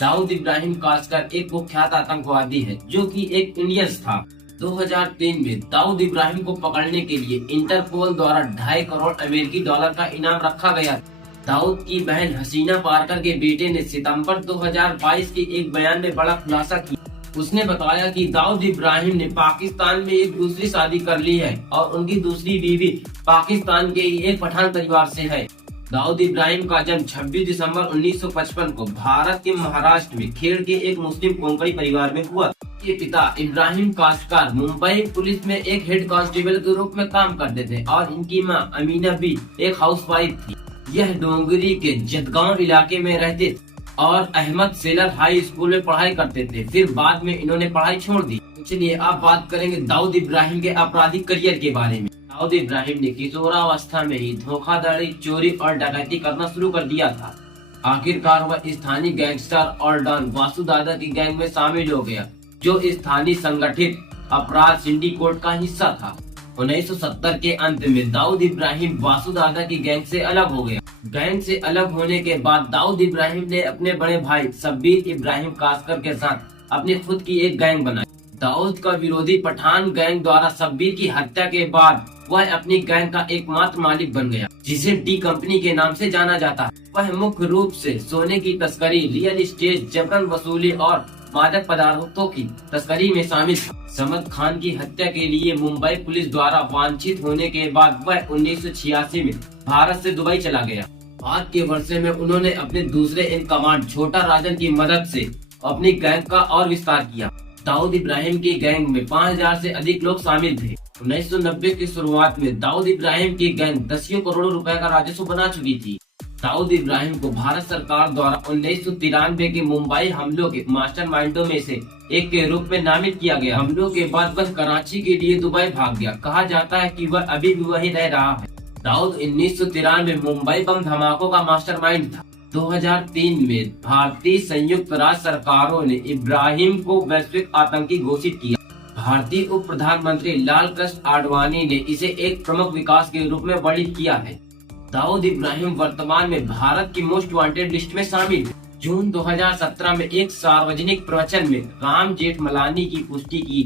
दाऊद इब्राहिम कासकर एक कुख्यात आतंकवादी है जो कि एक इंडियन था। 2003 में दाऊद इब्राहिम को पकड़ने के लिए इंटरपोल द्वारा 2.5 करोड़ अमेरिकी डॉलर का इनाम रखा गया। दाऊद की बहन हसीना पारकर के बेटे ने सितंबर 2022 के एक बयान में बड़ा खुलासा किया। उसने बताया कि दाऊद इब्राहिम ने पाकिस्तान में एक दूसरी शादी कर ली है और उनकी दूसरी बीवी पाकिस्तान के एक पठान परिवार से है। दाऊद इब्राहिम का जन्म 26 दिसंबर 1955 को भारत के महाराष्ट्र में खेड़ के एक मुस्लिम कोंकणी परिवार में हुआ। ये पिता इब्राहिम कासकर मुंबई पुलिस में एक हेड कांस्टेबल के रूप में काम करते थे और इनकी मां अमीना भी एक हाउसवाइफ थी। यह डोंगरी के जदगांव इलाके में रहते और अहमद सेलर हाई स्कूल में पढ़ाई करते थे। फिर बाद में इन्होंने पढ़ाई छोड़ दी। चलिए अब बात करेंगे दाऊद इब्राहिम के आपराधिक करियर के बारे में। दाऊद इब्राहिम ने किशोरावस्था में ही धोखाधड़ी, चोरी और डकैती करना शुरू कर दिया था। आखिरकार वह स्थानीय गैंगस्टर और डॉन वासु दादा की गैंग में शामिल हो गया, जो स्थानीय संगठित अपराध सिंडिकेट का हिस्सा था। 1970 के अंत में दाऊद इब्राहिम वासु दादा की गैंग से अलग हो गया। गैंग से अलग होने के बाद दाऊद इब्राहिम ने अपने बड़े भाई शब्बीर इब्राहिम कासकर के साथ अपनी खुद की एक गैंग बनाई। दाऊद का विरोधी पठान गैंग द्वारा शब्बीर की हत्या के बाद वह अपनी गैंग का एकमात्र मालिक बन गया, जिसे डी कंपनी के नाम से जाना जाता है। वह मुख्य रूप से सोने की तस्करी, रियल एस्टेट, जबरन वसूली और मादक पदार्थों की तस्करी में शामिल था। समद खान की हत्या के लिए मुंबई पुलिस द्वारा वांछित होने के बाद वह 1986 में भारत से दुबई चला गया। बाद के वर्षों में उन्होंने अपने दूसरे इन कमांड छोटा राजन की मदद से अपनी गैंग का और विस्तार किया। दाऊद इब्राहिम की गैंग में 5000 से अधिक लोग शामिल थे। 1990 की शुरुआत में दाऊद इब्राहिम की गैंग दसियों करोड़ों रुपए का राजस्व बना चुकी थी। दाऊद इब्राहिम को भारत सरकार द्वारा 1993 के मुंबई हमलों के मास्टरमाइंडों में से एक के रूप में नामित किया गया। हमलों के बाद वह कराची के लिए दुबई भाग गया। कहा जाता है कि वह अभी भी वहीं रह रहा है। दाऊद 1993 में मुंबई बम धमाकों का मास्टरमाइंड था। 2003 में भारतीय संयुक्त राज्य सरकारों ने इब्राहिम को वैश्विक आतंकी घोषित किया। भारतीय उप प्रधानमंत्री लाल कृष्ण आडवाणी ने इसे एक प्रमुख विकास के रूप में वर्णित किया है। दाऊद इब्राहिम वर्तमान में भारत की मोस्ट वांटेड लिस्ट में शामिल है। जून 2017 में एक सार्वजनिक प्रवचन में राम जेठमलानी की पुष्टि की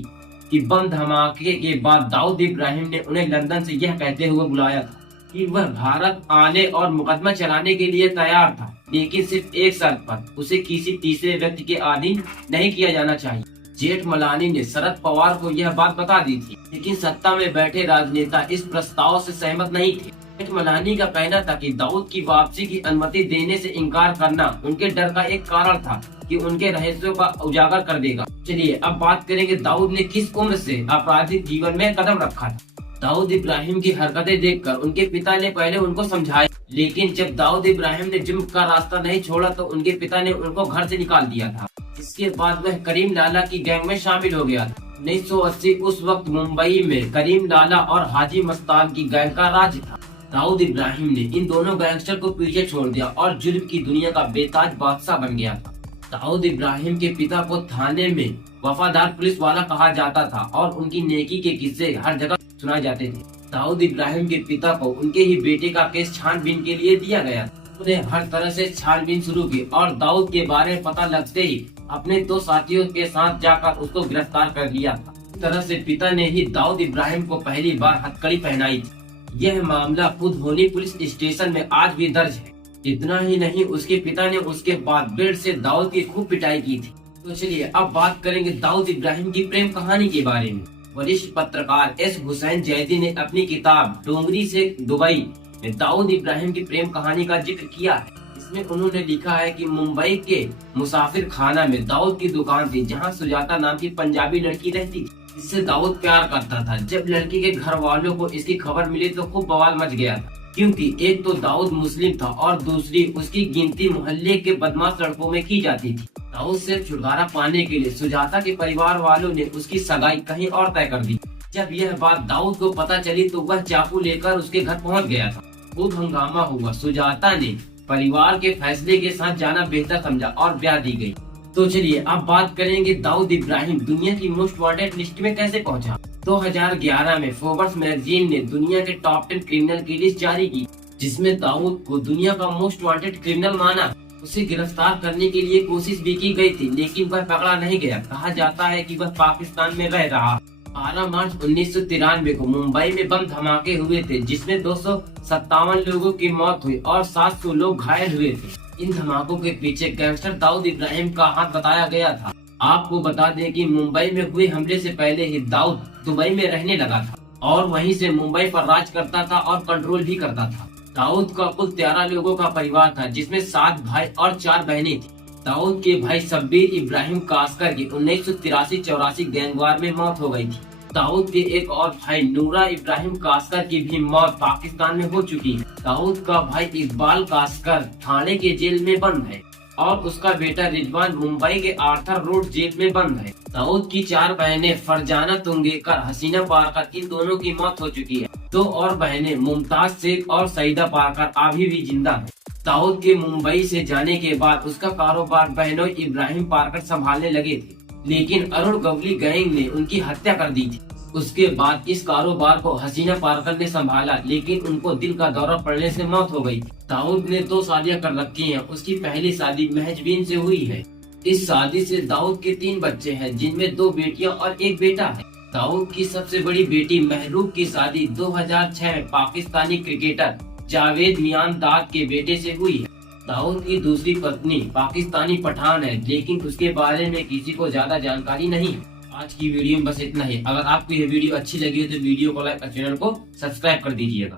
कि बम धमाके के बाद दाऊद इब्राहिम ने उन्हें लंदन से यह कहते हुए बुलाया था कि वह भारत आने और मुकदमा चलाने के लिए तैयार था, लेकिन सिर्फ एक शर्त पर, उसे किसी तीसरे व्यक्ति के अधीन नहीं किया जाना चाहिए। जेठमलानी ने शरद पवार को यह बात बता दी थी, लेकिन सत्ता में बैठे राजनेता इस प्रस्ताव से सहमत नहीं थे। जेठमलानी का कहना था कि दाऊद की वापसी की अनुमति देने से इनकार करना उनके डर का एक कारण था कि उनके रहस्यों का उजागर कर देगा। चलिए अब बात करेंगे दाऊद ने किस उम्र से आपराधिक जीवन में कदम रखा था। दाऊद इब्राहिम की हरकतें देखकर उनके पिता ने पहले उनको समझाया, लेकिन जब दाऊद इब्राहिम ने जुर्म का रास्ता नहीं छोड़ा तो उनके पिता ने उनको घर से निकाल दिया था। इसके बाद वह करीम लाला की गैंग में शामिल हो गया था। 1980 उस वक्त मुंबई में करीम लाला और हाजी मस्तान की गैंग का राज था। दाऊद इब्राहिम ने इन दोनों गैंगस्टर को पीछे छोड़ दिया और जुर्म की दुनिया का बेताज बादशाह बन गया था। दाऊद इब्राहिम के पिता को थाने में वफादार पुलिस वाला कहा जाता था और उनकी नेकी के किस्से हर जगह सुनाए जाते थे। दाऊद इब्राहिम के पिता को उनके ही बेटे का केस छानबीन के लिए दिया गया। उन्हें हर तरह से छानबीन शुरू की और दाऊद के बारे में पता लगते ही अपने 2 साथियों के साथ जाकर उसको गिरफ्तार कर लिया था। इस तरह से पिता ने ही दाऊद इब्राहिम को पहली बार हथकड़ी पहनाई थी। यह मामला पुधोनी पुलिस स्टेशन में आज भी दर्ज है। इतना ही नहीं, उसके पिता ने उसके बाद बेड से दाऊद की खूब पिटाई की थी। तो चलिए अब बात करेंगे दाऊद इब्राहिम की प्रेम कहानी के बारे में। वरिष्ठ पत्रकार एस हुसैन जैदी ने अपनी किताब डोंगरी से दुबई में दाऊद इब्राहिम की प्रेम कहानी का जिक्र किया है। इसमें उन्होंने लिखा है कि मुंबई के मुसाफिर खाना में दाऊद की दुकान थी, जहां सुजाता नाम की पंजाबी लड़की रहती थी, जिससे दाऊद प्यार करता था। जब लड़की के घर वालों को इसकी खबर मिली तो खूब बवाल मच गया था, क्योंकि एक तो दाऊद मुस्लिम था और दूसरी उसकी गिनती मोहल्ले के बदमाश लड़कों में की जाती थी। दाऊद से छुटकारा पाने के लिए सुजाता के परिवार वालों ने उसकी सगाई कहीं और तय कर दी। जब यह बात दाऊद को पता चली तो वह चाकू लेकर उसके घर पहुंच गया था। खूब हंगामा हुआ। सुजाता ने परिवार के फैसले के साथ जाना बेहतर समझा और ब्याह दी गई। तो चलिए अब बात करेंगे दाऊद इब्राहिम दुनिया की मोस्ट वांटेड लिस्ट में कैसे पहुंचा। 2011 में फोर्ब्स मैगजीन ने दुनिया के टॉप 10 क्रिमिनल की लिस्ट जारी की, जिसमें दाऊद को दुनिया का मोस्ट वांटेड क्रिमिनल माना। उसे गिरफ्तार करने के लिए कोशिश भी की गई थी, लेकिन वह पकड़ा नहीं गया। कहा जाता है कि वह पाकिस्तान में रह रहा। 12 मार्च 1993 को मुंबई में बम धमाके हुए थे, जिसमें 257 लोगों की मौत हुई और 700 लोग घायल हुए थे। इन धमाकों के पीछे गैंगस्टर दाऊद इब्राहिम का हाथ बताया गया था। आपको बता दें कि मुंबई में हुए हमले से पहले ही दाऊद दुबई में रहने लगा था और वहीं से मुंबई पर राज करता था और कंट्रोल भी करता था। दाऊद का कुल 13 लोगों का परिवार था, जिसमें 7 भाई और 4 बहनें थी। दाऊद के भाई शब्बीर इब्राहिम कासकर की 1983-84 गैंगवार में मौत हो गई थी। दाऊद के एक और भाई नूरा इब्राहिम कासकर की भी मौत पाकिस्तान में हो चुकी है। दाऊद का भाई इकबाल कासकर थाने के जेल में बंद है और उसका बेटा रिजवान मुंबई के आर्थर रोड जेल में बंद है। दाऊद की 4 बहनें फरजाना तुंगेकर, हसीना पारकर, इन दोनों की मौत हो चुकी है। 2 और बहनें मुमताज शेख और सईदा पारकर अभी भी जिंदा है। दाऊद के मुंबई से जाने के बाद उसका कारोबार बहनोई इब्राहिम पारकर संभालने लगे थे, लेकिन अरुण गवली गैंग ने उनकी हत्या कर दी थी। उसके बाद इस कारोबार को हसीना पारकर ने संभाला, लेकिन उनको दिल का दौरा पड़ने से मौत हो गई। दाऊद ने 2 शादियां कर रखी हैं। उसकी पहली शादी महजबीन से हुई है। इस शादी से दाऊद के 3 बच्चे हैं, जिनमें 2 बेटियां और 1 बेटा है। दाऊद की सबसे बड़ी बेटी महरूब की शादी 2006 में पाकिस्तानी क्रिकेटर जावेद मियांदाद के बेटे से हुई है। दाऊद की दूसरी पत्नी पाकिस्तानी पठान है, लेकिन उसके बारे में किसी को ज्यादा जानकारी नहीं है। आज की वीडियो में बस इतना ही। अगर आपको यह वीडियो अच्छी लगी हो तो वीडियो को लाइक और चैनल को सब्सक्राइब कर दीजिएगा।